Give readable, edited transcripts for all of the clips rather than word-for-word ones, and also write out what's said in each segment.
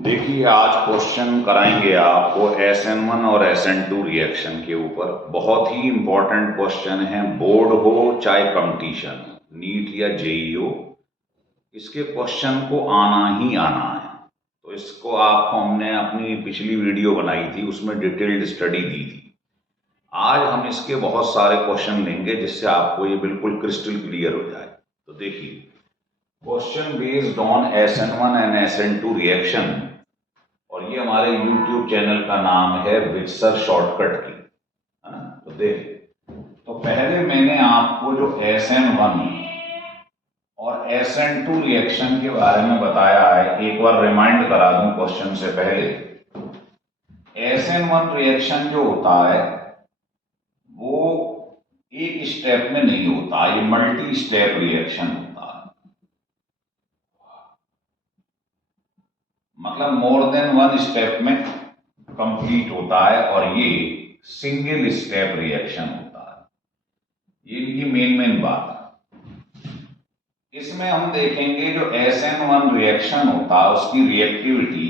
देखिए, आज क्वेश्चन कराएंगे आपको SN1 और SN2 रिएक्शन के ऊपर। बहुत ही इंपॉर्टेंट क्वेश्चन है, बोर्ड हो चाहे कंपटीशन, नीट या जेई हो, इसके क्वेश्चन को आना ही आना है। तो इसको आपको हमने अपनी पिछली वीडियो बनाई थी, उसमें डिटेल्ड स्टडी दी थी। आज हम इसके बहुत सारे क्वेश्चन लेंगे जिससे आपको ये बिल्कुल क्रिस्टल क्लियर हो जाए। तो देखिए, question based on SN1 and SN2 reaction, और ये हमारे YouTube चैनल का नाम है विचसर शॉर्टकट की, है ना। तो देखिए, तो पहले मैंने आपको जो SN1 और SN2 रिएक्शन के बारे में बताया है, एक बार रिमाइंड करा दूं क्वेश्चन से पहले। SN1 रिएक्शन जो होता है वो एक स्टेप में नहीं होता, ये मल्टी स्टेप रिएक्शन होता है। मतलब मोर देन वन स्टेप में कंप्लीट होता है, और ये सिंगल स्टेप रिएक्शन होता है। ये इनकी मेन बात है। इसमें हम देखेंगे जो SN1 रिएक्शन होता है उसकी रिएक्टिविटी,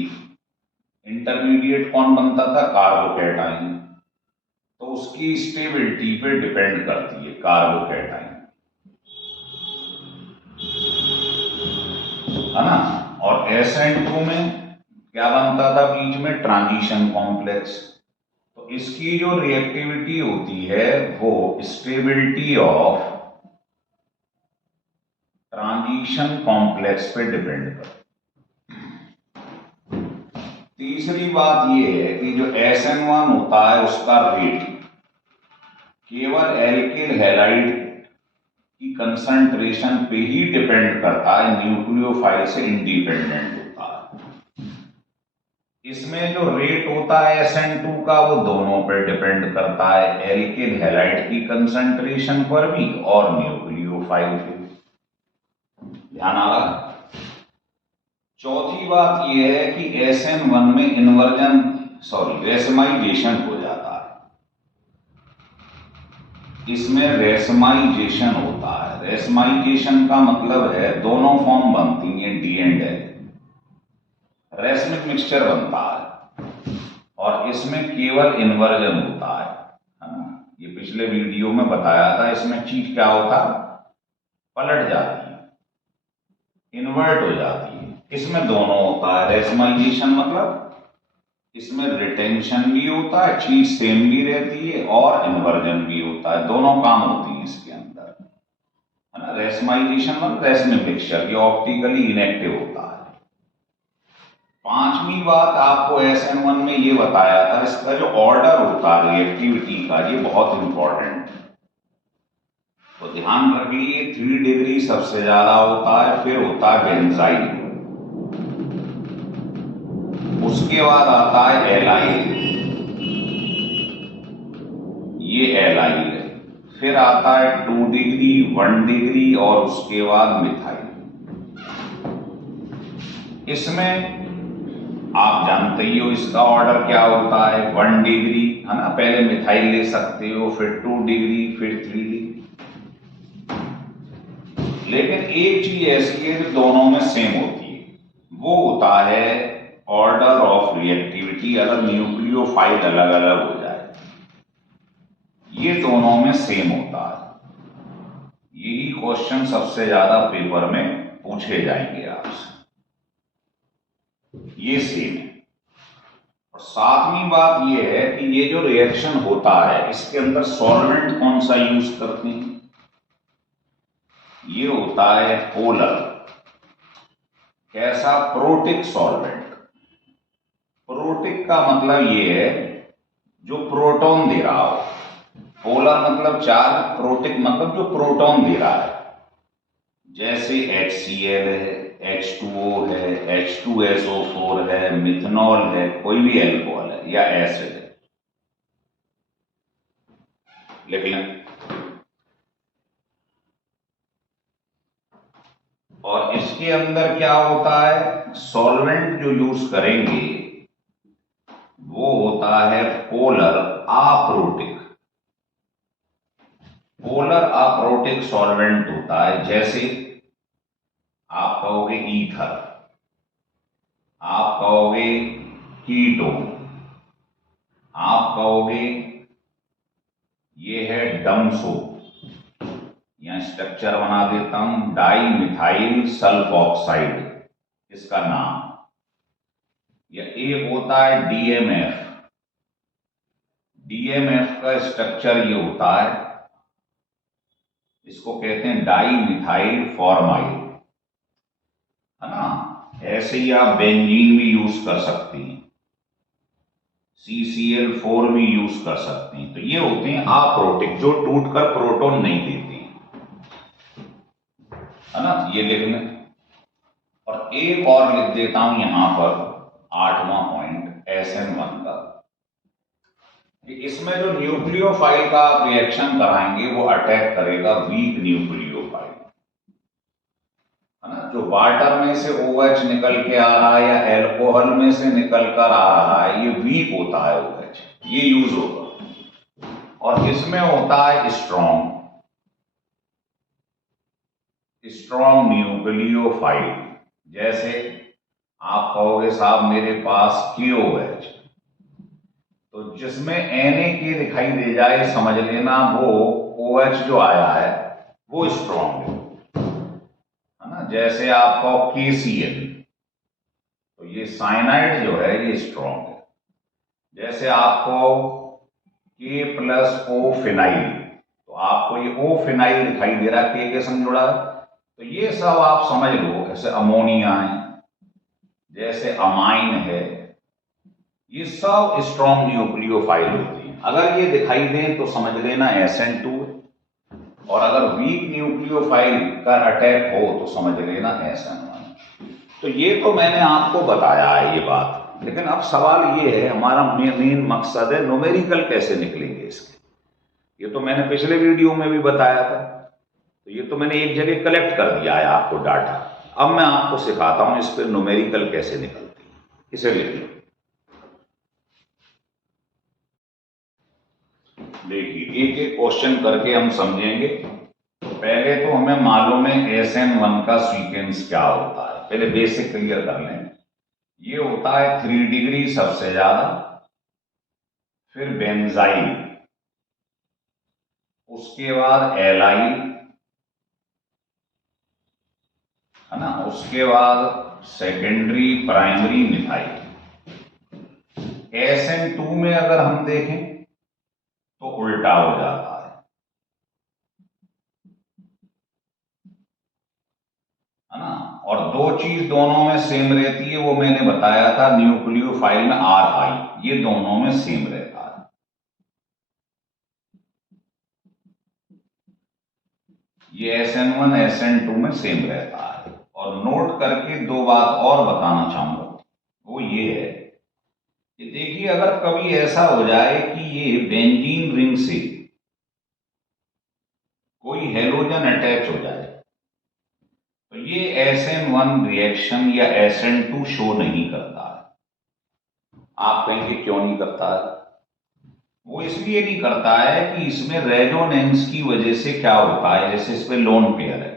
इंटरमीडिएट कौन बनता था, कार्बोकैटाइन, तो उसकी स्टेबिलिटी पे डिपेंड करती है कार्बोकैटाइन, है ना। और SN2 में क्या बनता था बीच में, ट्रांजिशन कॉम्प्लेक्स। तो इसकी जो रिएक्टिविटी होती है वो स्टेबिलिटी ऑफ ट्रांजिशन कॉम्प्लेक्स पे डिपेंड करती है। तीसरी बात यह है कि जो SN1 होता है उसका रेट केवल एल्किल हैलाइड की कंसंट्रेशन पे ही डिपेंड करता है, न्यूक्लियोफाइल से इंडिपेंडेंट होता है। इसमें जो रेट होता है SN2 का वो दोनों पर डिपेंड करता है, एल्किल हैलाइड की कंसंट्रेशन पर भी और न्यूक्लियोफाइल पे। ध्यान आ रहा। चौथी बात यह है कि SN1 में रेसमाइजेशन हो जाता है। इसमें रेसमाइजेशन होता है। रेसमाइजेशन का मतलब है दोनों फॉर्म बनती हैं, D and L, racemic mixture बनता है, और इसमें केवल इन्वर्जन होता है ना। ये पिछले वीडियो में बताया था। इसमें चीज क्या होता है, पलट जाती है, इन्वर्ट हो जाती है। इसमें दोनों होता है। रेसमाइजेशन मतलब इसमें रिटेंशन भी होता है, चीज सेम भी रहती है, और इन्वर्जन भी होता है, दोनों काम होती है इसके अंदर, है ना। रेसमाइजेशन मतलब रेसमिक मिक्सचर, ये ऑप्टिकली इनएक्टिव होता है। पांचवी बात आपको SN1 में ये बताया था, इसका जो ऑर्डर होता है रिएक्टिविटी का, ये बहुत इंपॉर्टेंट है। तो ध्यान रखिए, 3 डिग्री सबसे ज्यादा होता है, फिर होता है बेंजाइल, उसके बाद आता है एलाइल, ये एलाइल है, फिर आता है 2 डिग्री, 1 डिग्री, और उसके बाद मिथाइल। इसमें आप जानते ही हो इसका ऑर्डर क्या होता है, 1 डिग्री, है ना, पहले मिथाइल ले सकते हो, फिर 2 डिग्री, फिर 3 डिग्री। लेकिन एक चीज ऐसी है जो दोनों में सेम होती है, वो होता है ऑर्डर ऑफ रिएक्टिविटी। अगर न्यूक्लियोफाइल अलग अलग हो जाए, ये दोनों में सेम होता है। यही क्वेश्चन सबसे ज्यादा पेपर में पूछे जाएंगे आपसे, ये सेम है। और सातवीं बात यह है कि ये जो रिएक्शन होता है इसके अंदर सॉल्वेंट कौन सा यूज करते हैं, ये होता है पोलर। कैसा, प्रोटिक सॉल्वेंट। प्रोटिक का मतलब ये है जो प्रोटॉन दे रहा हो। पोलर मतलब चार्ज, प्रोटिक मतलब जो प्रोटॉन दे रहा है। जैसे HCl है, H2O है, H2SO4 है, मिथनॉल है, कोई भी एल्कोहल है या एसिड है। लेकिन और इसके अंदर क्या होता है, सॉल्वेंट जो यूज करेंगे वो होता है polar aprotic. Polar aprotic solvent होता है। जैसे आप कहोगे ईथर, आप कहोगे कीटोन, आप कहोगे ये है डमसो, यहां स्ट्रक्चर बना देता हूं, डाई मिथाइल सल्फॉक्साइड इसका नाम, या एक होता है डीएमएफ, डीएमएफ का स्ट्रक्चर ये होता है, इसको कहते हैं डाई मिथाइल फॉर्माइल, है ना। ऐसे ही आप बेंजीन भी यूज कर सकते हैं, CCl4 भी यूज कर सकते हैं। तो ये होते हैं अप्रोटिक, जो टूटकर प्रोटॉन नहीं देते हैं, है ना, ये लिख लें। और एक और लिख देता हूं यहां पर 8वां पॉइंट SN1 का, कि इसमें जो न्यूक्लियोफाइल का आप रिएक्शन कराएंगे वो अटैक करेगा वीक न्यूक्लियोफाइल, है ना। जो वाटर में से OH निकल के आ रहा है या एल्कोहल में से निकल कर आ रहा है, ये वीक होता है OH, ये यूज होगा। और इसमें होता है स्ट्रॉन्ग न्यूक्लियोफाइल। जैसे आप कहोगे साहब मेरे पास KOH, तो जिसमें Na दिखाई दे जाए समझ लेना वो OH जो आया है वो स्ट्रॉन्ग है ना। जैसे आप कहो KCl, तो ये साइनाइड जो है ये स्ट्रॉन्ग है। जैसे आप कहो K+O फिनाइल, तो आपको ये O फिनाइल दिखाई दे रहा है, के संग जुड़ा है, तो ये सब आप समझ लो। जैसे अमोनिया है, जैसे अमाइन है, ये सब स्ट्रॉन्ग न्यूक्लियोफाइल होती हैं। अगर ये दिखाई दें तो समझ लेना SN2 है, और अगर वीक न्यूक्लियोफाइल का अटैक हो तो समझ लेना SN1। तो ये तो मैंने आपको बताया है ये बात, लेकिन अब सवाल ये है, हमारा मेन मकसद है न्यूमेरिकल कैसे निकलेंगे इसके। ये तो मैंने पिछले वीडियो में भी बताया था, तो ये तो मैंने एक जगह कलेक्ट कर दिया है आपको डाटा। अब मैं आपको सिखाता हूं इस पर न्यूमेरिकल कैसे निकलती है, इसे लिख लो। देखिए एक एक क्वेश्चन करके हम समझेंगे। पहले तो हमें मालूम है SN1 का सीक्वेंस क्या होता है, पहले बेसिक क्लियर कर लें। ये होता है 3 डिग्री सबसे ज्यादा, फिर बेंजाइल, उसके बाद एलाइल, है ना, उसके बाद सेकेंडरी प्राइमरी मिथाइल। SN2 में अगर हम देखें तो उल्टा हो जाता है ना। और दो चीज दोनों में सेम रहती है, वो मैंने बताया था न्यूक्लियोफाइल में RI, ये दोनों में सेम रहता है। ये SN1 SN2 में सेम रहता है। और नोट करके दो बात और बताना चाहूंगा, वो ये है कि देखिए अगर कभी ऐसा हो जाए कि ये बेंजीन रिंग से कोई हेलोजन अटैच हो जाए, तो ये SN1 रिएक्शन या SN2 शो नहीं करता है। आप कहेंगे क्यों नहीं करता है? वो इसलिए नहीं करता है कि इसमें रेजोनेंस की वजह से क्या होता है, जैसे इसमें लोन पेयर है,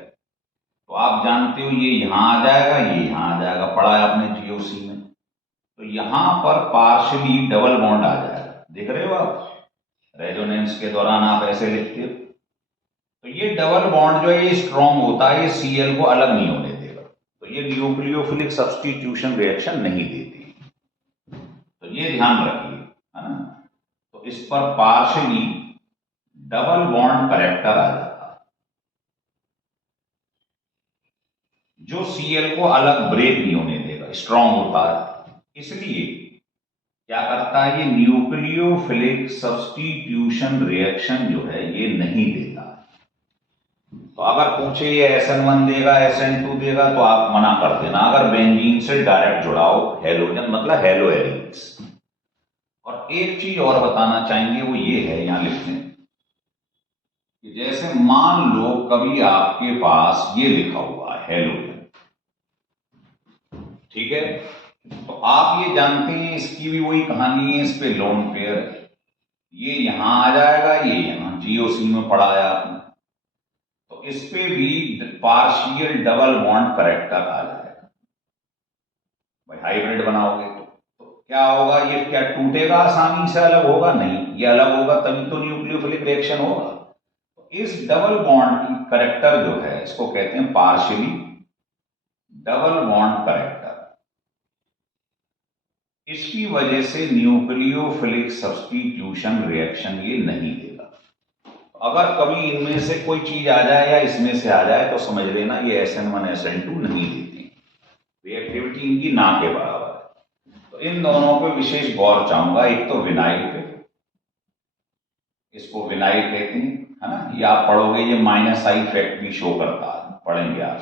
तो आप जानते हो ये यहां आ जाएगा, ये यहां आ जाएगा, पढ़ा है आपने GOC में। तो यहां पर पार्शली डबल बॉन्ड आ जाएगा, देख रहे हो आप, रेजोनेंस के दौरान आप ऐसे लिखते हो। तो ये डबल बॉन्ड जो है ये स्ट्रॉन्ग होता है, ये Cl को अलग नहीं होने देगा, तो ये न्यूक्लियोफिलिक सब्स्टिट्यूशन रिएक्शन नहीं देती, तो ये ध्यान रखिए, है ना। तो इस पर पार्शली डबल बॉन्ड करेक्टर आ जाता है, जो Cl को अलग ब्रेक नहीं होने देगा, स्ट्रॉन्ग होता है। इसलिए क्या करता है, ये न्यूक्लियोफिलिक सब्स्टिट्यूशन रिएक्शन जो है ये नहीं देता। तो अगर पूछे ये SN1 देगा SN2 देगा तो आप मना कर देना। अगर बेंजीन से डायरेक्ट जुड़ाओ हेलोजन मतलब हेलो एलिमेंट्स। और एक चीज और बताना चाहेंगे, वो ये है, यहां लिखते हैं कि जैसे मान लो कभी आपके पास ये लिखा हुआ है हेलोजन, ठीक है, तो आप ये जानते हैं इसकी भी वही कहानी है, इस पे लोन पेयर, ये यहां आ जाएगा, ये यहां GOC में पढ़ाया आपने, तो इस पे भी पार्शियल डबल बॉन्ड करेक्टर आ जाएगा। भाई हाइब्रिड बनाओगे तो क्या होगा, ये क्या टूटेगा आसानी से, अलग होगा नहीं, ये अलग होगा तभी तो न्यूक्लियोफिलिक रिएक्शन होगा। तो इस डबल बॉन्ड की करेक्टर जो है इसको कहते हैं पार्शियली डबल बॉन्ड करेक्टर। इसकी वजह से न्यूक्लियोफिलिक सब्स्टिट्यूशन रिएक्शन ये नहीं देगा। अगर कभी इनमें से कोई चीज आ जाए या इसमें से आ जाए तो समझ लेना ये SN1 SN2 नहीं देती, रिएक्टिविटी इनकी ना के बराबर है। तो इन दोनों पे विशेष गौर चाहूंगा। एक तो विनाइल पे, इसको विनाइल कहते हैं, है ना, ये आप पढ़ोगे, ये -I इफेक्ट भी शो करता है, पढ़ेंगे आप।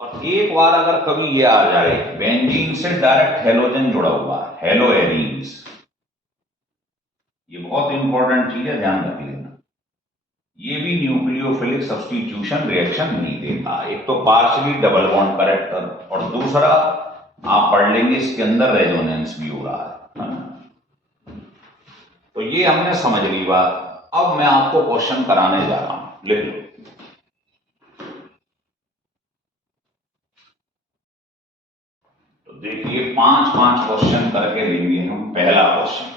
और एक बार अगर कभी ये आ जाए बेंजीन से डायरेक्ट हेलोजन जुड़ा हुआ है, हेलो एरीन्स, ये बहुत इंपॉर्टेंट चीज है, ध्यान रख लेना, ये भी न्यूक्लियोफिलिक सब्स्टिट्यूशन रिएक्शन नहीं देता। एक तो पार्शियली डबल बॉन्ड करेक्टर, और दूसरा आप पढ़ लेंगे इसके अंदर रेजोनेंस भी हो रहा है ना। तो ये हमने समझ ली बात। अब मैं आपको क्वेश्चन कराने जा रहा हूं, लिख लो। तो देखिए 5-5 क्वेश्चन करके लेंगे हम। पहला क्वेश्चन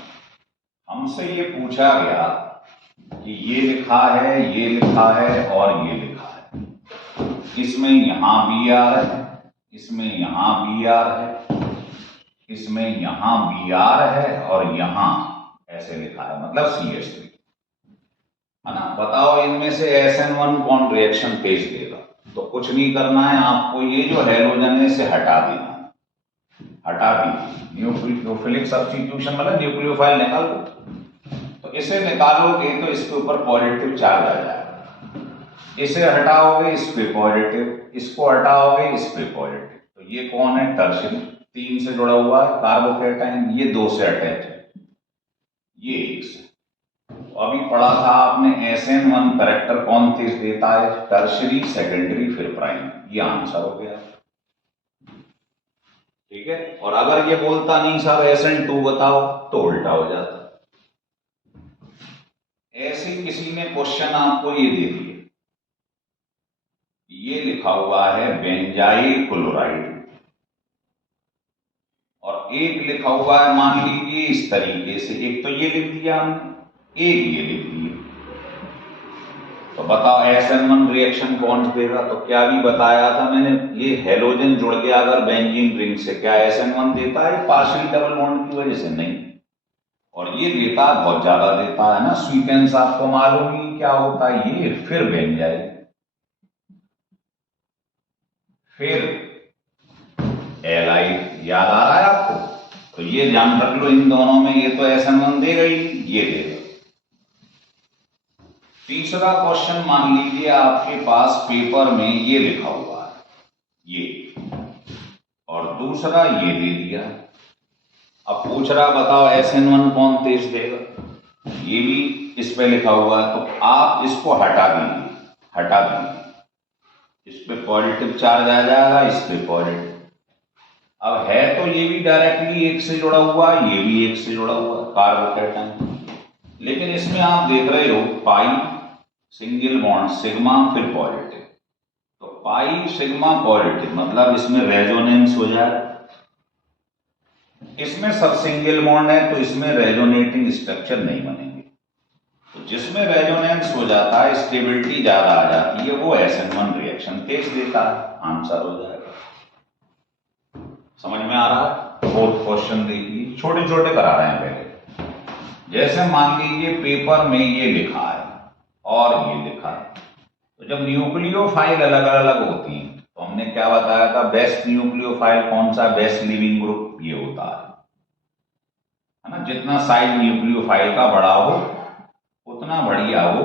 हमसे ये पूछा गया कि ये लिखा है, ये लिखा है और ये लिखा है, इसमें यहां Br है, इसमें यहां Br है, इसमें यहां Br है और यहां ऐसे लिखा है, मतलब CH3, है ना। बताओ इनमें से SN1 कौन रिएक्शन तेज देगा। तो कुछ नहीं करना है आपको, ये जो हैलोजन है इसे हटा देना, हटा दी। न्यूक्लियोफिलिक सब्स्टिट्यूशन मतलब न्यूक्लियोफाइल निकाल दो। तो इसे निकालोगे तो इसके ऊपर पॉजिटिव चार्ज आ जाएगा, इसे हटाओगे इस पे पॉजिटिव, इसको हटाओगे इस पे पॉजिटिव। तो ये कौन है, टर्शियरी, 3 से जुड़ा हुआ है कार्बोकैटायन, ये 2 से अटैच है, ये 1 से। तो अभी पढ़ा था आपने SN1 करेक्टर कौन तेज देता है, टर्शियरी, सेकेंडरी, फिर प्राइमरी, ये आंसर हो गया, ठीक है। और अगर ये बोलता नहीं सर SN2 बताओ तो उल्टा हो जाता। ऐसे किसी ने क्वेश्चन आपको ये दे दिए, ये लिखा हुआ है बेंजाइल क्लोराइड, और एक लिखा हुआ है मान लीजिए इस तरीके से, एक तो ये लिख दिया हमने, एक ये लिख दिया। तो बताओ SN1 रिएक्शन कौन देगा। तो क्या भी बताया था मैंने, ये हेलोजन जुड़ गया अगर बेंजीन रिंग से, क्या SN1 देता है पार्शियली डबल बॉन्ड की वजह से, नहीं। और ये देता है, बहुत ज्यादा देता है ना, स्वीटेंस आपको मालूम ही क्या होता है, ये फिर बेंजाइल, फिर एलाइड, याद आ रहा है आपको। तो ये ध्यान रख लो इन दोनों में, ये तो SN1 देगा ही, ये देगा। तीसरा क्वेश्चन मान लीजिए आपके पास पेपर में ये लिखा हुआ है, ये, और दूसरा ये दे दिया। अब पूछ रहा बताओ SN1 कौन तेज देगा, ये भी इस पे लिखा हुआ है। तो आप इसको हटा दीजिए, हटा दीजिए, इस पे पॉजिटिव चार्ज आ जाएगा, इस पे पॉजिटिव। अब है तो ये भी डायरेक्टली 1 से जुड़ा हुआ, ये भी 1 से जुड़ा हुआ कार्बोकैटायन, लेकिन इसमें आप देख रहे हो पाई सिंगल बॉन्ड सिग्मा फिर पॉजिटिव। तो पाई सिग्मा पॉजिटिव मतलब इसमें रेजोनेंस हो जाए, इसमें सब सिंगल बॉन्ड है तो इसमें रेजोनेटिंग स्ट्रक्चर नहीं बनेंगे। तो जिसमें रेजोनेंस हो जाता है, स्टेबिलिटी ज्यादा आ जाती है, वो SN1 रिएक्शन तेज देता है, आंसर हो जाएगा। समझ में आ रहा है। फोर्थ क्वेश्चन देखिए, छोटे छोटे करा रहे हैं पहले। जैसे मान लीजिए पेपर में ये लिखा है और ये लिखा है, तो जब न्यूक्लियोफाइल अलग अलग होती हैं तो हमने क्या बताया था, बेस्ट न्यूक्लियोफाइल कौन सा, बेस्ट लिविंग ग्रुप ये होता है ना। जितना साइज न्यूक्लियोफाइल का बड़ा हो उतना बढ़िया वो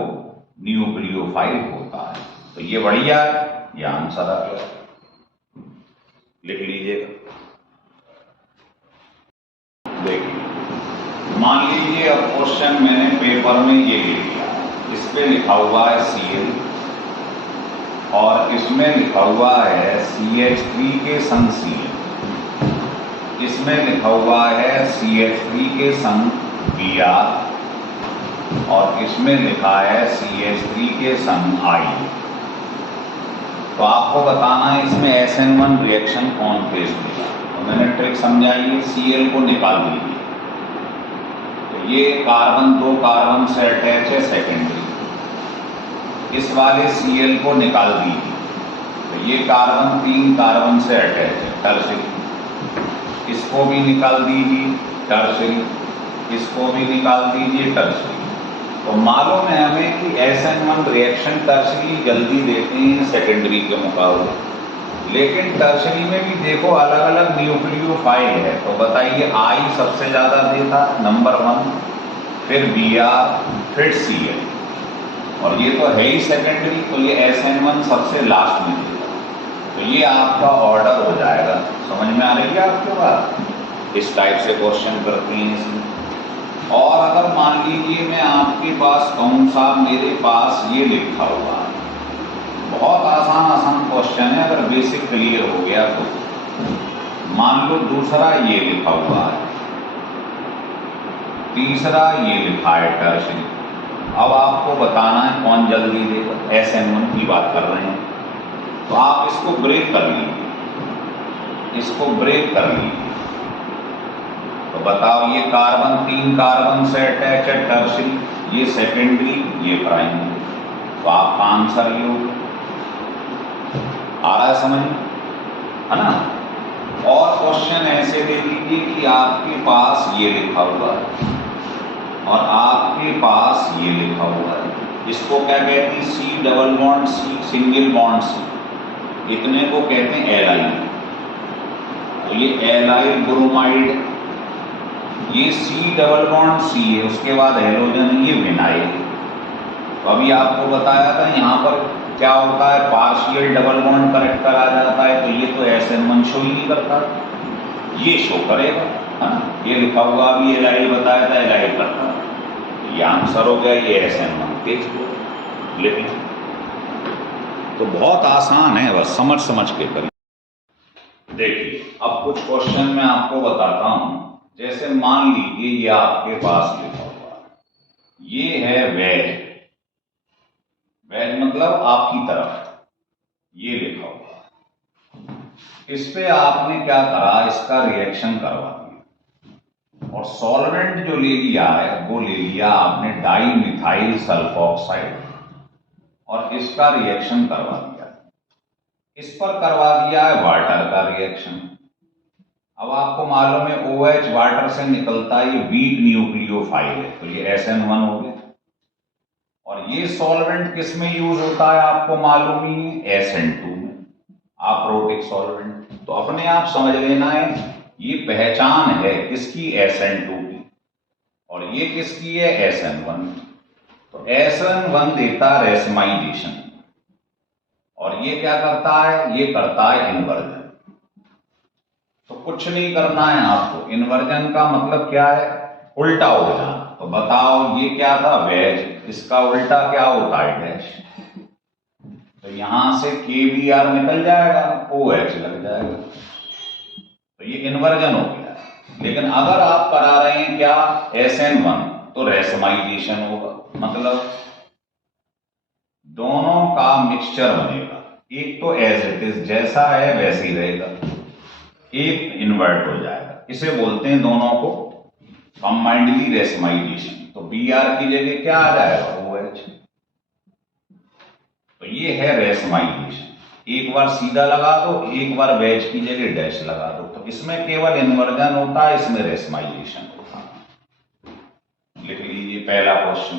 न्यूक्लियोफाइल होता है। तो ये बढ़िया है, ये आंसर आ गया, लिख लीजिएगा। देखिए मान लीजिए अब क्वेश्चन मैंने पेपर में ये लिख दिया, इस पे लिखा हुआ है Cl और इसमें लिखा हुआ है CH3 के संग Cl, इसमें लिखा हुआ है CH3 के संग Br और इसमें लिखा है CH3 के संग I। तो आपको बताना है इसमें SN1 रिएक्शन कौन फेस देगा। तो मैंने एक समझाइए, Cl को निकाल दीजिए। तो ये कार्बन 2 कार्बन से अटैच है सेकेंडरी, इस वाले Cl को निकाल दीजिए। तो ये कार्बन 3 कार्बन से अटैच है टर्शरी, इसको भी निकाल दीजिए टर्शरी, इसको भी निकाल दीजिए टर्शरी। तो मालूम है हमें कि SN1 रिएक्शन टर्शरी जल्दी देते हैं सेकेंडरी के मुकाबले, लेकिन टर्शरी में भी देखो अलग अलग न्यूक्लियोफाइल है। तो बताइए I सबसे ज्यादा देता नंबर 1, फिर Br, फिर Cl, और ये तो है ही सेकेंडरी, तो ये SN1 सबसे लास्ट में देगा। तो ये आपका ऑर्डर हो जाएगा। समझ में आ रही है आपके बात? इस टाइप से क्वेश्चन करते हैं इसमें। और अगर मान लीजिए मैं आपके पास कहूँ साहब मेरे पास ये लिखा हुआ है, बहुत आसान क्वेश्चन है, अगर बेसिक क्लियर हो गया तो। मान लो दूसरा ये लिखा हुआ है, तीसरा ये लिखा है टर्शरी। अब आपको बताना है कौन जल्दी देगा, SN1 की बात कर रहे हैं। तो आप इसको ब्रेक कर लीजिए, इसको ब्रेक कर लीजिए। तो बताओ ये कार्बन 3 कार्बन से अटैच है टर्शरी, ये सेकेंडरी, ये प्राइमरी। तो आपका आंसर ये होगा। आ रहा है समझ में, है ना? और क्वेश्चन ऐसे दे दीजिए कि आपके पास ये लिखा हुआ है और आपके पास ये लिखा हुआ है, इसको क्या कहते हैं? C double bond C, single bond C, इतने को कहते हैं एलाइल। तो ये एलाइल ब्रोमाइड, ये C डबल बॉन्ड C है, उसके बाद हेलोजन, ये विनाइल। तो अभी आपको बताया था यहाँ पर क्या होता है, पार्शियल डबल बॉन्ड करेक्टर आ जाता है। तो ये तो SN1 शो ही नहीं करता, ये शो करेगा, है ना? ये लिखा हुआ अभी एलाइल बताया था, एलाइल करता है। ये आंसर हो गया, ये SN1 देख लो। लेकिन तो बहुत आसान है, बस समझ के करिए। देखिए अब कुछ क्वेश्चन मैं आपको बताता हूं। जैसे मान लीजिए ये आपके पास लिखा हुआ है, ये है वेज, वेज मतलब आपकी तरफ ये लिखा हुआ है। इस पे आपने क्या करा, इसका रिएक्शन करवा दिया और सॉल्वेंट जो ले लिया है वो ले लिया आपने डाई मिथाइल सल्फोक्साइड और इसका रिएक्शन करवा दिया। इस पर करवा दिया है वाटर का रिएक्शन। अब आपको मालूम है OH वाटर से निकलता है, ये वीक न्यूक्लियोफाइल है, तो ये SN1 हो गया। और ये सॉल्वेंट किस में यूज होता है आपको मालूम ही है, SN2 में, अप्रोटिक सॉल्वेंट। तो अपने आप समझ लेना है ये पहचान है किसकी, SN2 की, और ये किसकी है, SN1। तो SN1 देता रेसमाइजेशन और ये क्या करता है, ये करता है इन्वर्जन। तो कुछ नहीं करना है आपको, इन्वर्जन का मतलब क्या है, उल्टा हो जाना। तो बताओ ये क्या था, वेज, इसका उल्टा क्या होता है, डैश। तो यहां से KBr निकल जाएगा, OH लग जाएगा, तो ये इन्वर्जन हो गया। लेकिन अगर आप करा रहे हैं क्या, SN1, तो रेसमाइजेशन होगा, मतलब दोनों का मिक्सचर बनेगा। एक तो एज इट इज जैसा है वैसे ही रहेगा, एक इन्वर्ट हो जाएगा। इसे बोलते हैं दोनों को कंबाइंडली रेसमाइजेशन। तो Br की जगह क्या आ जाएगा, OH। तो ये है रेसमाइजेशन। एक बार सीधा लगा दो, एक बार वेज की जगह डैश लगा दो। तो इसमें केवल इन्वर्जन होता है, इसमें रेसमाइजेशन होता है। लिख लीजिए पहला क्वेश्चन।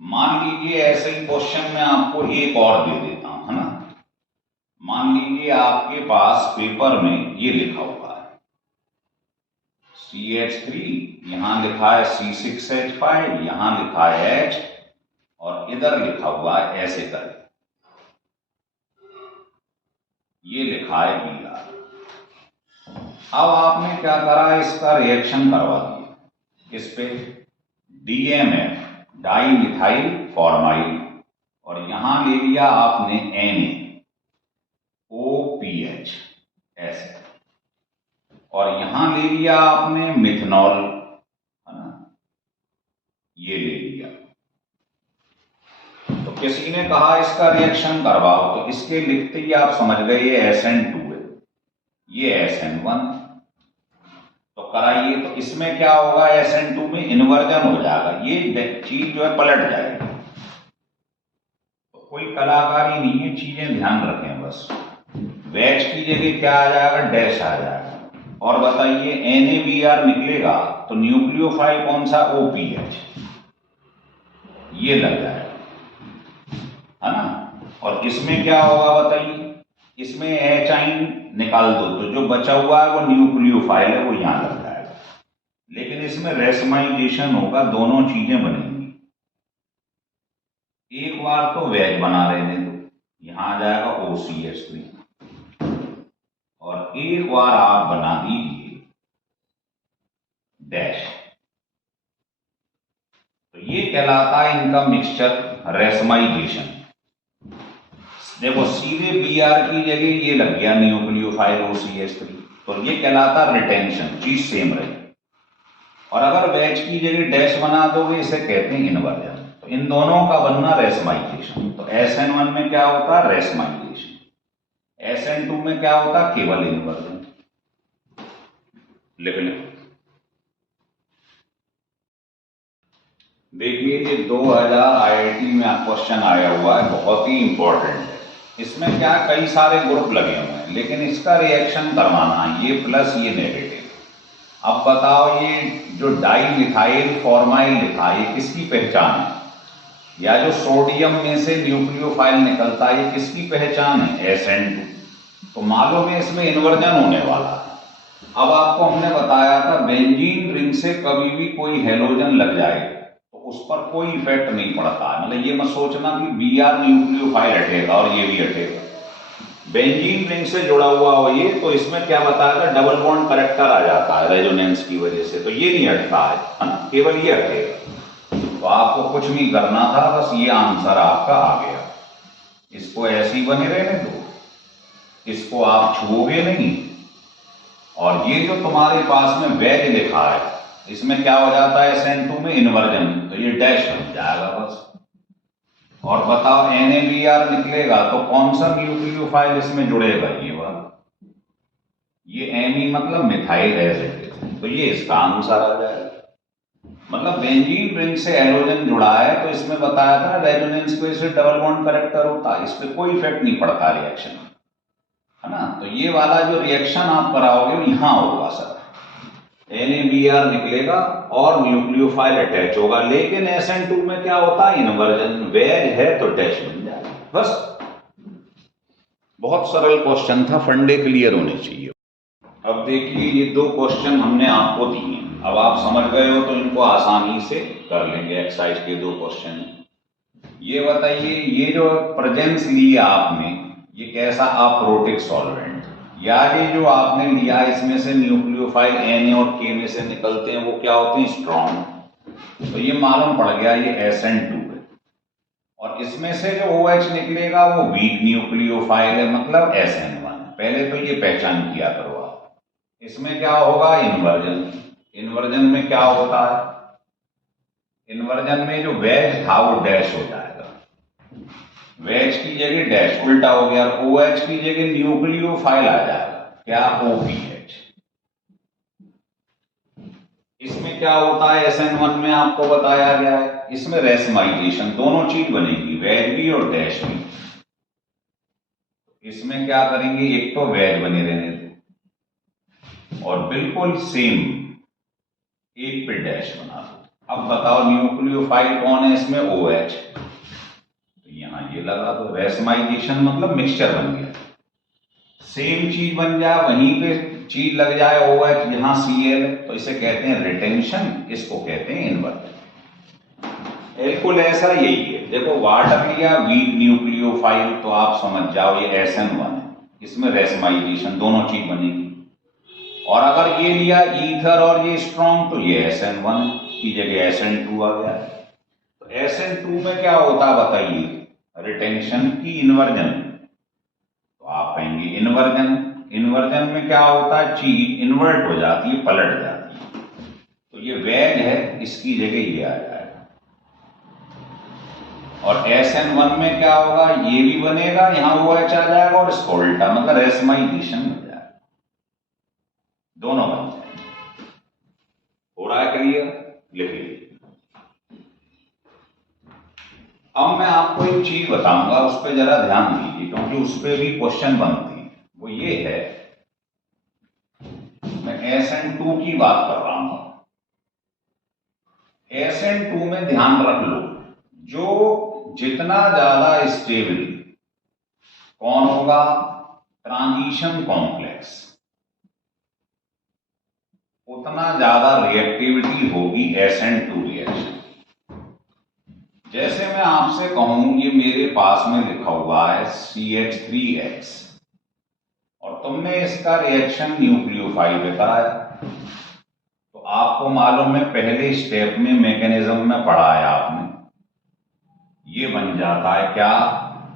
मान लीजिए ऐसे ही क्वेश्चन में आपको एक और दे देता हूं, है ना? मान लीजिए आपके पास पेपर में ये लिखा हुआ है CH3, यहां लिखा है C6H5, यहां लिखा है H, और इधर लिखा हुआ है ऐसे कर, ये लिखा है Br। अब आपने क्या करा, इसका रिएक्शन करवा दिया। इस पे DMF, डाई मिथाइल फॉर्माइल, और यहां ले लिया आपने NaOPH ऐसे, और यहां ले लिया आपने मिथनॉल, है ना, ये ले लिया। तो किसी ने कहा इसका रिएक्शन करवाओ, तो इसके लिखते ही आप समझ गए ये SN2 है, ये SN1 तो कराइए, तो इसमें क्या होगा, SN2 में इन्वर्जन हो जाएगा, ये चीज जो है पलट जाएगी। तो कोई कलाकारी नहीं है, चीजें ध्यान रखें बस। वैज की जगह क्या आ जाएगा, डैश आ जाएगा। और बताइए NaBr निकलेगा तो न्यूक्लियोफाइल कौन सा, OPH, ये लग जाएगा, है ना। और इसमें क्या होगा बताइए, इसमें एचाइन निकाल दो तो जो बचा हुआ है वो न्यूक्लियोफाइल है, वो यहां लग जाएगा। लेकिन इसमें रेसमाइजेशन होगा, दोनों चीजें बनेंगी। एक बार तो वेज बना रहने दो, यहां आ जाएगा OCH3, और एक बार आप बना दीजिए डैश, तो ये कहलाता है इनका मिक्सचर रेसमाइजेशन। देखो सीधे Br की जगह ये लग गया न्यूक्लियोफाइल OCH3, तो ये कहलाता रिटेंशन, चीज सेम रही। और अगर वेज की जगह डैश बना दोगे, इसे कहते हैं इन्वर्जन। तो इन दोनों का बनना रेसमाइजेशन। तो SN1 में क्या होता है, रेसमाइजेशन। SN2 में क्या होता है, केवल इन्वर्जन। लिख लें। देखिए ये 2000 IIT में क्वेश्चन आया हुआ है, बहुत ही इंपॉर्टेंट है। इसमें क्या कई सारे ग्रुप लगे हुए हैं, लेकिन इसका रिएक्शन करवाना है, ये प्लस ये नेगेटिव। अब बताओ ये जो डाई मिथाइल फॉर्माइल लिखा है, ये किसकी पहचान है, या जो सोडियम में से न्यूक्लियोफाइल निकलता है, ये किसकी पहचान है, SN2। तो मालूम है इसमें इन्वर्जन होने वाला है। अब आपको हमने बताया था बेंजीन रिंग से कभी भी कोई हेलोजन लग जाए तो उस पर कोई इफेक्ट नहीं पड़ता है। मतलब ये मत सोचना कि Br न्यूक्लियोफाइल हटेगा और ये भी हटेगा। बेंजीन रिंग से जुड़ा हुआ हो ये, तो इसमें क्या बताया था, डबल बॉन्ड करेक्टर आ जाता है रेजोनेंस की वजह से, तो ये नहीं हटता है ना, केवल ये हटेगा। तो आपको कुछ नहीं करना था, बस ये आंसर आपका आ गया। इसको ऐसे ही बने रहने दो, इसको आप छुओगे नहीं। और ये जो तुम्हारे पास में वेज लिखा है, इसमें क्या हो जाता है, SN2 में इन्वर्जन, तो ये डैश बन जाएगा बस। और बताओ NaBr निकलेगा तो कौन सा न्यूक्लियोफाइल इसमें जुड़ेगा, ये वाला, ये Me मतलब मिथाइल एसिड, तो ये इसका आंसर आ जाएगा। मतलब बेंजीन रिंग से एलोजन जुड़ा है, तो इसमें बताया था रेजोनेंस की वजह से डबल बॉन्ड करेक्टर होता है, इस पर कोई इफेक्ट नहीं पड़ता रिएक्शन, है ना। तो ये वाला जो रिएक्शन आप कराओगे यहां होगा सर, NaBr निकलेगा और न्यूक्लियोफाइल अटैच होगा। लेकिन SN2 में क्या होता है, इन्वर्जन। वेज है तो डैश बन जाएगा बस। बहुत सरल क्वेश्चन था, फंडे क्लियर होने चाहिए। अब देखिए ये दो क्वेश्चन हमने आपको दिए, अब आप समझ गए हो तो इनको आसानी से कर लेंगे। एक्सरसाइज के दो क्वेश्चन। ये बताइए ये जो प्रेजेंस ली आपने, ये कैसा अप्रोटिक सॉल्वेंट, या ये जो आपने लिया इसमें से न्यूक्लियोफाइल Na और K में से निकलते हैं, वो क्या होते हैं, स्ट्रॉन्ग। तो ये मालूम पड़ गया ये SN2 है। और इसमें से जो OH निकलेगा वो वीक न्यूक्लियोफाइल है, मतलब SN1। पहले तो ये पहचान किया करो आप। इसमें क्या होगा, इन्वर्जन। इन्वर्जन में क्या होता है, इन्वर्जन में जो वेज था वो डैश हो जाएगा, वेज की जगह डैश, उल्टा हो गया। OH की जगह न्यूक्लियोफाइल आ जाएगा, क्या, OPH। इसमें क्या होता है, SN1 में आपको बताया गया है, इसमें रेसमाइजेशन, दोनों चीज बनेगी, वेज भी और डैश भी। इसमें क्या करेंगे, एक तो वेज बने रहने दो और बिल्कुल सेम एक पे डैश बना दो। अब बताओ न्यूक्लियोफाइल कौन है इसमें, OH, तो यहां ये लगा दो। रेसमाइजेशन मतलब मिक्सचर बन गया, सेम चीज बन जाए, वहीं पे चीज लग जाए OH, यहां Cl, तो इसे कहते हैं रिटेंशन, इसको कहते हैं इन्वर्जन। बिल्कुल ऐसा यही है। देखो वाटर लिया वीक न्यूक्लियोफाइल, तो आप समझ जाओ ये SN1 है, इसमें रेसमाइजेशन, दोनों चीज बनेगी। और अगर ये लिया ईथर और ये स्ट्रॉन्ग, तो ये SN1 की जगह SN2 आ गया। तो SN2 में क्या होता है बताइए, रिटेंशन की इन्वर्जन, तो आप कहेंगे इन्वर्जन। इन्वर्जन में क्या होता है, चीज इन्वर्ट हो जाती है, पलट जाती है। तो ये वेज है, इसकी जगह ये आ जाएगा। और SN1 में क्या होगा, ये भी बनेगा, यहां OH आ जाएगा और इसको उल्टा, मतलब रेसमाइजेशन हो जाएगा। दोनों बन जाएंगे। हो रहा है क्लियर? लिख लीजिए। अब मैं आपको एक चीज बताऊंगा, उस पर जरा ध्यान दीजिए, क्योंकि उस पर भी क्वेश्चन बनती है। वो ये है, मैं SN2 की बात कर रहा हूं। SN2 में ध्यान रख लो, जो जितना ज्यादा स्टेबल कौन होगा, ट्रांजिशन कॉम्प्लेक्स, उतना ज्यादा रिएक्टिविटी होगी SN2 रिएक्शन। जैसे मैं आपसे कहूं, ये मेरे पास में लिखा हुआ है CH3X और तुमने इसका रिएक्शन न्यूक्लियोफाइल पे कराया, तो आपको मालूम है पहले स्टेप में मैकेनिज्म में पढ़ाया आपने, ये बन जाता है क्या,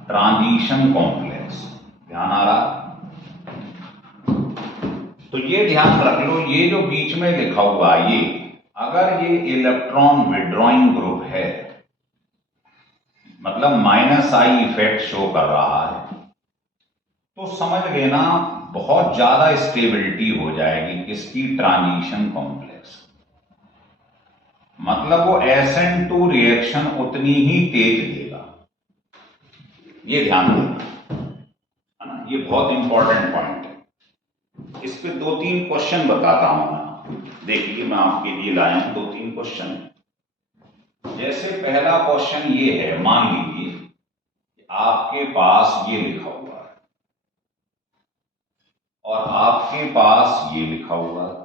ट्रांजिशन कॉम्प्लेक्स। ध्यान आ रहा? तो ये ध्यान रख लो, ये जो बीच में लिखा हुआ ये, अगर ये इलेक्ट्रॉन विड्रॉइंग ग्रुप है, मतलब -I इफेक्ट शो कर रहा है, तो समझ लेना बहुत ज्यादा स्टेबिलिटी हो जाएगी किसकी, ट्रांजिशन कॉम्प्लेक्स। मतलब वो SN2 रिएक्शन उतनी ही तेज देगा। ये ध्यान रखना है ना, ये बहुत इंपॉर्टेंट पॉइंट है। इस पे 2-3 क्वेश्चन बताता हूं मैं। देखिए, मैं आपके लिए लाया हूं 2-3 क्वेश्चन। जैसे पहला क्वेश्चन ये है, मान लीजिए आपके पास ये लिखा हुआ है और आपके पास ये लिखा हुआ है।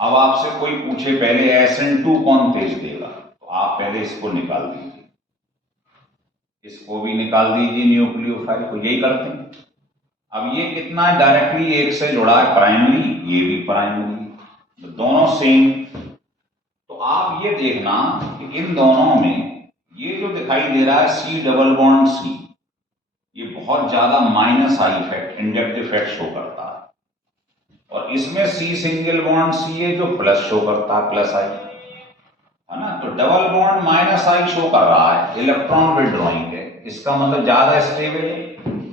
अब आपसे कोई पूछे पहले SN2 कौन तेज देगा, तो आप पहले इसको निकाल दीजिए, इसको भी निकाल दीजिए न्यूक्लियोफाइल को, यही करते हैं। अब ये कितना है, डायरेक्टली एक से जुड़ा है, प्राइमरी, ये भी प्राइमरी, तो दोनों सेम। तो आप ये देखना कि इन दोनों में ये जो दिखाई दे रहा है C डबल बॉन्ड C, ये बहुत ज्यादा -I effect, inductive effect show करता है, और इसमें C सिंगल बॉन्ड C है जो प्लस शो करता है, +I, है ना। तो डबल बॉन्ड -I शो कर रहा है, इलेक्ट्रॉन विड्रॉइंग है, इसका मतलब ज्यादा स्टेबल है,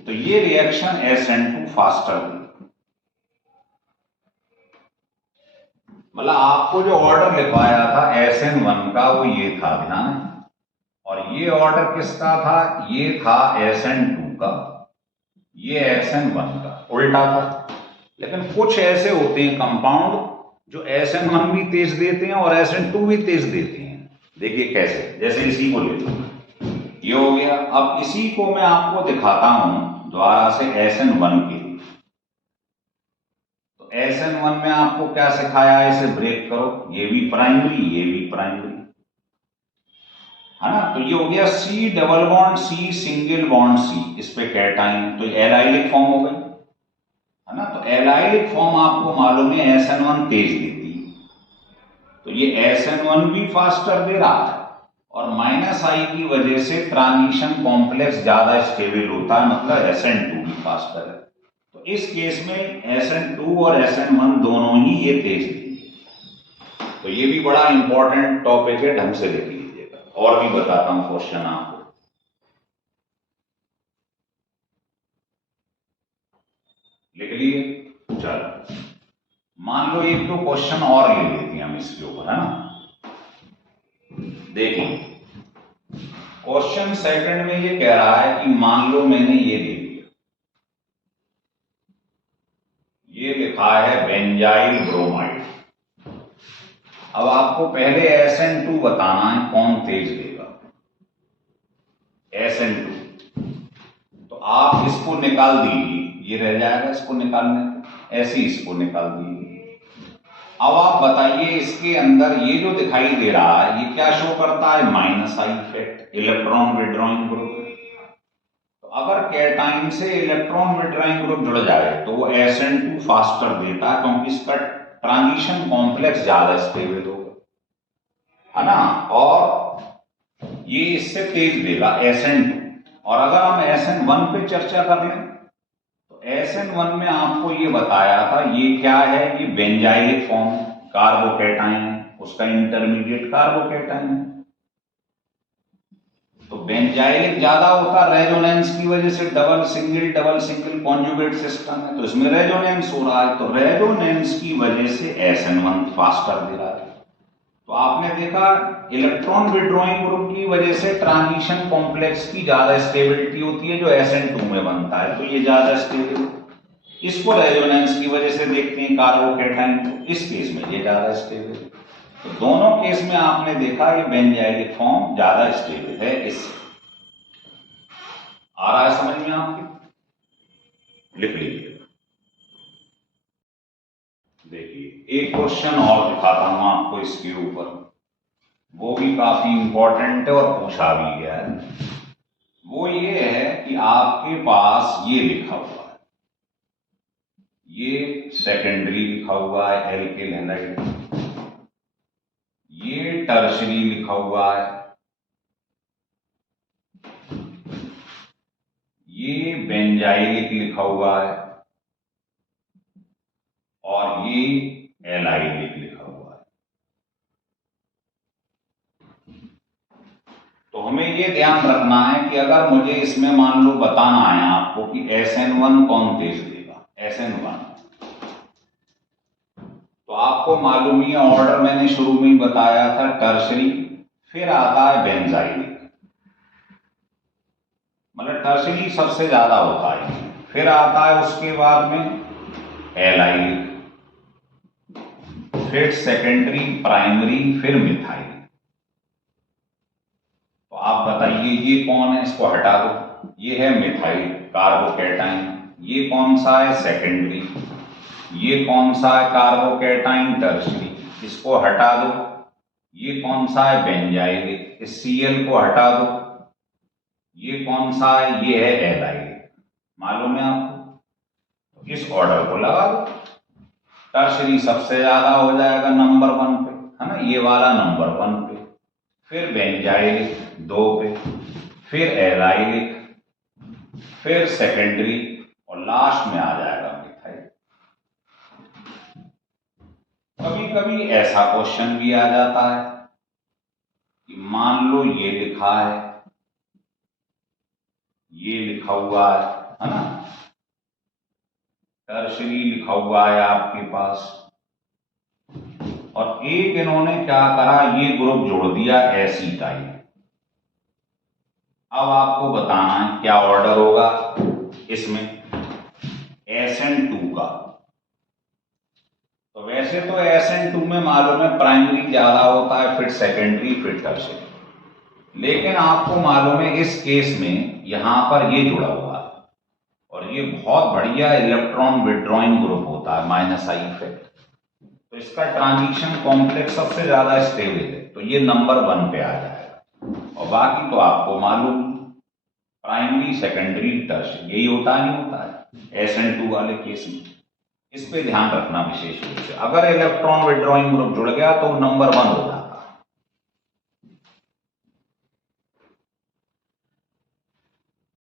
तो ये रिएक्शन SN2 फास्टर है। मतलब आपको जो ऑर्डर लिखवाया था SN1 का वो ये था, ध्यान, और ये ऑर्डर किसका था, ये था SN2 का, ये SN1 का, उल्टा था। लेकिन कुछ ऐसे होते हैं कंपाउंड जो SN1 भी तेज देते हैं और SN2 भी तेज देते हैं। देखिए कैसे, जैसे इसी को ले लो, ये हो गया। अब इसी को मैं आपको दिखाता हूं द्वारा से SN1 के लिए। तो SN1 में आपको क्या सिखाया है, इसे ब्रेक करो, ये भी प्राइमरी, ये भी प्राइमरी, है ना। तो ये हो गया C double bond C single bond C, इस पे कैटाइन, तो एलाइलिक फॉर्म हो गई, है ना। तो एलाइलिक फॉर्म आपको मालूम है SN1 तेज देती है, तो ये SN1 भी फास्टर दे रहा है, और -I की वजह से ट्रांजिशन कॉम्प्लेक्स ज्यादा स्टेबल होता है, मतलब SN2 भी फास्टर है। तो इस केस में SN2 और SN1 दोनों ही ये तेज देंगे। तो ये भी बड़ा इंपॉर्टेंट टॉपिक है, ढंग से लिख लीजिएगा। और भी बताता हूं क्वेश्चन आपको, लिख लिए। चलो, मान लो एक दो क्वेश्चन और ले लेते हैं हम इसके ऊपर, है ना। देखिए, क्वेश्चन सेकंड में ये कह रहा है कि मान लो मैंने ये दे दिया, ये लिखा है बेंजाइल ब्रोमाइड। अब आपको पहले SN2 बताना है कौन तेज देगा, SN2। तो आप इसको निकाल दीजिए, ये रह जाएगा, इसको निकालने, ऐसे इसको निकाल दीजिए। अब आप बताइए, इसके अंदर ये जो दिखाई दे रहा है ये क्या शो करता है, -I effect, electron withdrawing group. तो अगर कैटाइन से इलेक्ट्रॉन विड्रॉइंग ग्रुप जुड़ जाए तो वो SN2 फास्टर देता है, क्योंकि इसका ट्रांजिशन कॉम्प्लेक्स ज्यादा स्टेबल होगा, है ना, और ये इससे तेज देगा SN2। और अगर हम SN1 पे चर्चा कर लें, तो SN1 में आपको ये बताया था, ये क्या है, ये बेंजाइलिक फॉर्म, कार्बोकैटाइन, उसका इंटरमीडिएट कार्बोकैटाइन है। तो बेंजाइलिक ज्यादा होता रेजोनेंस की वजह से, डबल सिंगल कॉन्जुगेट सिस्टम है तो इसमें रेजोनेंस हो रहा है, तो रेजोनेंस की वजह से SN1 फास्टर दे रहा है। तो आपने देखा इलेक्ट्रॉन विड्रॉइंग ग्रुप की वजह से ट्रांजिशन कॉम्प्लेक्स की ज्यादा स्टेबिलिटी होती है जो SN2 में बनता है, तो ये ज्यादा स्टेबल। इसको रेजोनेंस की वजह से देखते हैं कार्बोकैटायन को, इस केस में ये ज्यादा स्टेबल। तो दोनों केस में आपने देखा ये बेंजाइलिक फॉर्म ज्यादा स्टेबल है। इससे आ रहा है समझ में आपके? लिख लीजिए। देखिए एक क्वेश्चन और दिखाता हूं आपको इसके ऊपर, वो भी काफी इंपॉर्टेंट है और पूछा भी गया है। वो ये है कि आपके पास ये लिखा हुआ है, ये सेकेंडरी लिखा हुआ है एल्किल हैलाइड, ये टर्शरी लिखा हुआ है, ये बेंजाइलिक लिखा हुआ है और ये एलाइलिक लिखा हुआ है। तो हमें ये ध्यान रखना है कि अगर मुझे इसमें मान लो बताना है आपको कि SN1 कौन तेज देगा, SN1, तो आपको मालूम ही ऑर्डर मैंने शुरू में ही बताया था, टर्शरी, फिर आता है बेंजाइलिक, मतलब टर्शरी सबसे ज्यादा होता है, फिर आता है उसके बाद में एलाइलिक, फिर सेकेंडरी, प्राइमरी, फिर मिथाइल। तो आप बताइए ये कौन है, इसको हटा दो, ये है मिथाइल कार्बोकैटायन, ये कौन सा है सेकेंडरी, ये कौन सा है कार्बोकैटायन टर्शरी, इसको हटा दो, ये कौन सा है बेंजाइलिक, इस Cl को हटा दो, ये कौन सा है, ये है एलाइलिक। मालूम है आपको? इस ऑर्डर को लगा दो, टर्शरी सबसे ज्यादा हो जाएगा नंबर 1 पे, है ना, ये वाला नंबर 1 पे, फिर बेंजाइलिक 2 पे, फिर एलाइलिक, फिर सेकेंडरी और लास्ट में आ जाएगा मिथाइल। कभी कभी ऐसा क्वेश्चन भी आ जाता है कि मान लो ये लिखा है, ये लिखा हुआ है ना, टर्शरी लिखा हुआ है आपके पास, और एक इन्होंने क्या करा, ये ग्रुप जोड़ दिया एसीटाइल। अब आपको बताना है क्या ऑर्डर होगा इसमें SN2 का। तो वैसे तो SN2 में मालूम है प्राइमरी ज्यादा होता है, फिर सेकेंडरी, फिर टर्शरी, लेकिन आपको मालूम है इस केस में यहां पर ये जुड़ा हुआ है और ये बहुत बढ़िया इलेक्ट्रॉन विड्रॉइंग ग्रुप होता है -I इफेक्ट, तो इसका ट्रांजिशन कॉम्प्लेक्स सबसे ज्यादा स्टेबल है, तो ये नंबर 1 पे आ जाएगा। और बाकी तो आपको मालूम प्राइमरी, सेकेंडरी, टर्शरी, यही होता नहीं होता है SN2 वाले केस में। इस पे ध्यान रखना विशेष रूप से, अगर इलेक्ट्रॉन विड्रॉइंग ग्रुप जुड़ गया तो नंबर 1 होता है।